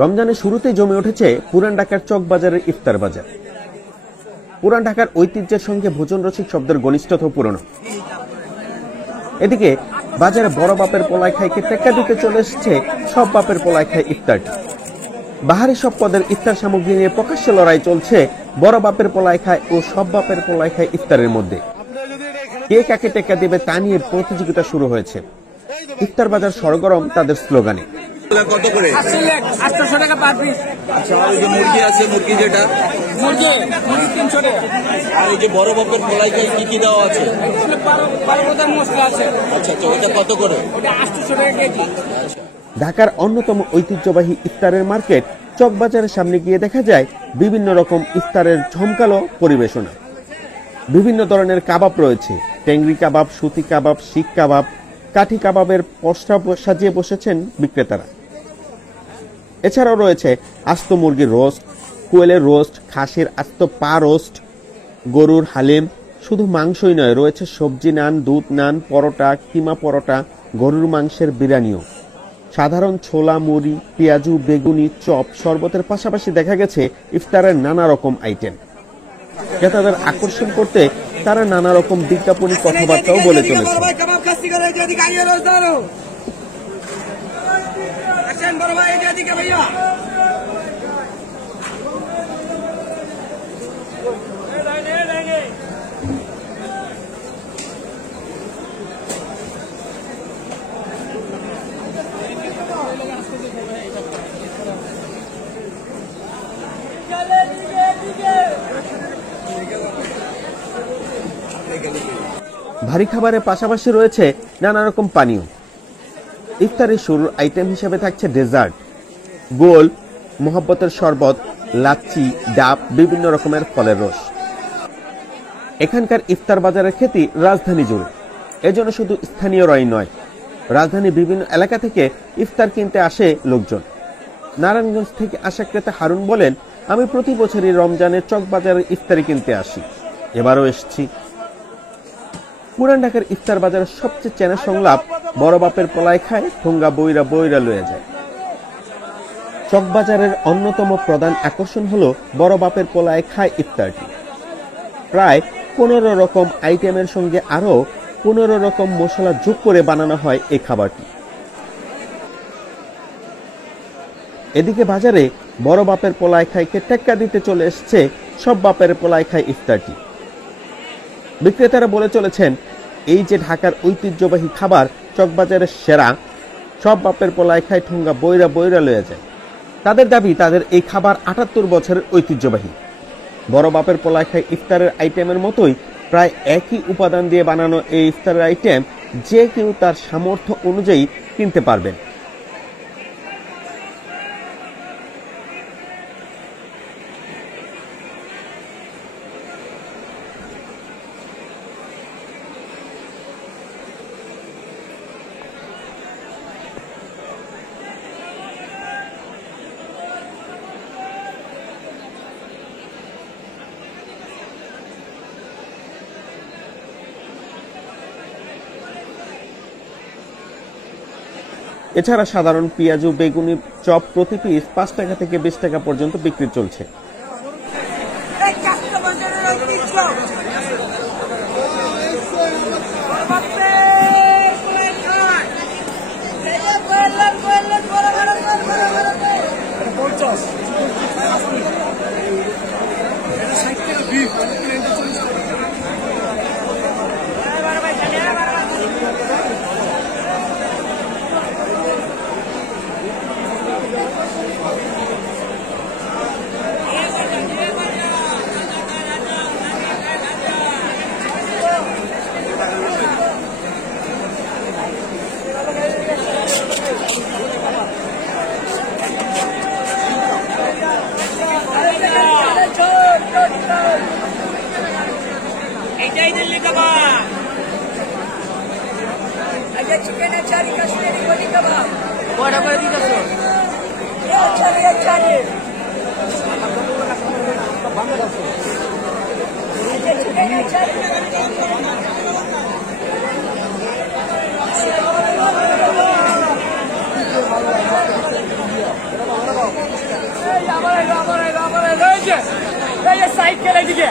রমজানের শুরুতেই জমে উঠেছে পুরান ঢাকার চকবাজারের ইফতার বাজার। পুরান ঢাকার ঐতিহ্যের সঙ্গে ভোজন রসিক শব্দের ঘনিষ্ঠতা পুরনো। এদিকে বাজারে বড় বাপের পোলায় খাইকে টেক্কা দিতে চলে এসেছে সব বাপের পোলায় খাই ইফতারটি। বাহারি সব পদের ইফতার সামগ্রী নিয়ে প্রকাশ্যে লড়াই চলছে বড় বাপের পোলায় খায় ও সব বাপের পোলায় খায় ইফতারের মধ্যে। কে কাকে টেক্কা দেবে তা নিয়ে প্রতিযোগিতা শুরু হয়েছে। ইফতার বাজার সরগরম তাদের স্লোগানে। কত করে? 800 টাকা পার পিস। আচ্ছা, আর যে মুরগি আছে, মুরগি যেটা মুরগি 300 টাকা। আর এই যে বড় বাপের পোলাই খাই কি কি দেওয়া আছে? পারবতার মশলা আছে। আচ্ছা, তো এটা কত করে? এটা 800 টাকা কেজি। ঢাকার অন্যতম ঐতিহ্যবাহী ইফতারের মার্কেট চকবাজারের সামনে গিয়ে দেখা যায় বিভিন্ন রকম ইফতারের ঝমকালো পরিবেশনা। বিভিন্ন ধরনের কাবাব রয়েছে, টেংরি কাবাব, সুতি কাবাব, শিক কাবাব, কাঠি কাবাবের পসরা সাজিয়ে বসেছেন বিক্রেতারা। এছাড়াও রয়েছে আস্ত মুরগির রোস্ট, কোয়েলের রোস্ট, খাসির আস্ত পা রোস্ট, গরুর হালিম। শুধু মাংসই নয়, রয়েছে সবজি নান, দুধ নান, পরোটা, কিমা পরোটা, গরুর মাংসের বিরিয়ানিও। সাধারণ ছোলা, মুড়ি, পেঁয়াজু, বেগুনি, চপ, শরবতের পাশাপাশি দেখা গেছে ইফতারের নানা রকম আইটেম। ক্রেতাদের আকর্ষণ করতে তারা নানা রকম বিজ্ঞাপনী কথাবার্তাও বলে চলেছে। ভারী খাবারের পাশাপাশি রয়েছে নানা রকম পানীয়। ইফতারের শুরুর আইটেম হিসেবে থাকছে ডেজার্ট, গোল, মোহাব্বতের শরবত, লাচ্ছি, ডাব, বিভিন্ন রকমের ফলের রস। এখানকার ইফতার বাজারের খ্যাতি রাজধানী জুড়ে। এজন্য শুধু স্থানীয়রাই নয়, রাজধানীর বিভিন্ন এলাকা থেকে ইফতার কিনতে আসে লোকজন। নারায়ণগঞ্জ থেকে আসা ক্রেতা হারুন বলেন, আমি প্রতি বছরই রমজানের চকবাজারের ইফতারি কিনতে আসি, এবারও এসেছি। পুরান ঢাকার ইফতার বাজারের সবচেয়ে চেনা সংলাপ বড় বাপের পোলায় খায়, ঠোঙ্গা বইরা বইরা লয়ে যায়। চকবাজারের অন্যতম প্রধান আকর্ষণ হলো বড় বাপের পোলায় খায় ইফতারটি। প্রায় 15 রকম আইটেমের সঙ্গে আরো 15 রকম মশলা যোগ করে বানানো হয় এই খাবারটি। এদিকে বাজারে বড় বাপের পোলায় খাইকে টেক্কা দিতে চলে এসছে সব বাপের পোলায় খায় ইফতারটি। বিক্রেতারা বলে চলেছেন, এই যে ঢাকার ঐতিহ্যবাহী খাবার চকবাজারের সেরা, সব বাপের পোলায় খায়, ঠোঙ্গা বইরা বইরা লয়ে যায়। তাদের দাবি, তাদের এই খাবার 78 বছরের ঐতিহ্যবাহী। বড় বাপের পোলায় খায় ইফতারের আইটেমের মতোই প্রায় একই উপাদান দিয়ে বানানো এই ইফতারের আইটেম যে কেউ তার সামর্থ্য অনুযায়ী কিনতে পারবেন। এছাড়া সাধারণ পেঁয়াজু, বেগুনি, চপ প্রতি পিস 5 টাকা থেকে 20 টাকা পর্যন্ত বিক্রি চলছে। এটাই দিল্লি কাবাব, আচ্ছা চিকেন চারি কাশ্মীরি গলি কাবাব বড় করে দিতেছো, চারি চিকেন চারি এই সাইকেল এদিকে